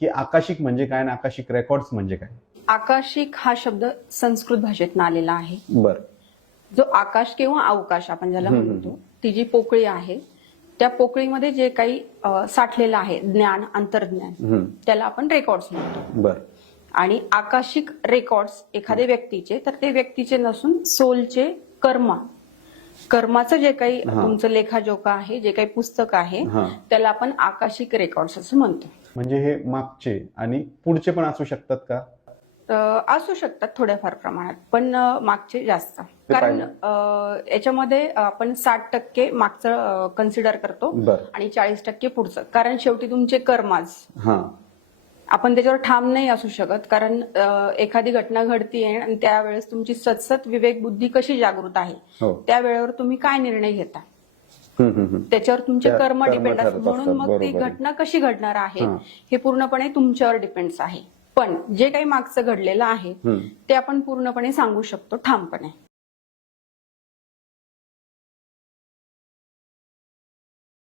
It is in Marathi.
की आकाशिक म्हणजे काय आणि आकाशिक रेकॉर्ड्स म्हणजे काय? आकाशिक हा शब्द संस्कृत भाषेतून आलेला आहे. बर. जो आकाश किंवा अवकाश आपण ज्याला म्हणतो, ती जी पोकळी आहे, त्या पोकळीमध्ये जे काही साठलेलं आहे ज्ञान, अंतर्ज्ञान, त्याला आपण रेकॉर्ड्स म्हणतो. बर. आणि आकाशिक रेकॉर्ड्स एखाद्या व्यक्तीचे, तर ते व्यक्तीचे नसून सोलचे कर्माचं जे काही तुमचं लेखाजोखा आहे, जे काही पुस्तक आहे, त्याला आपण आकाशिक रेकॉर्ड्स असं म्हणतो. म्हणजे हे मागचे आणि पुढचे पण असू शकतात का? असू शकतात थोड्याफार प्रमाणात, पण मागचे जास्त. कारण याच्यामध्ये आपण 60% मागचं कन्सिडर करतो आणि 40% पुढचं. कारण शेवटी तुमचे कर्माच, आपण त्याच्यावर ठाम नाही असू शकत. कारण एखादी घटना घडतीये आणि त्यावेळेस तुमची सतसत विवेक बुद्धी कशी जागृत आहे, त्या वेळेवर तुम्ही काय निर्णय घेता, त्याच्यावर तुमचे कर्म डिपेंड असतात. म्हणून मग ती घटना कशी घडणार आहे हे पूर्णपणे तुमच्यावर डिपेंड्स आहे. पण जे काही मागचं घडलेलं आहे ते आपण पूर्णपणे सांगू शकतो ठामपणे.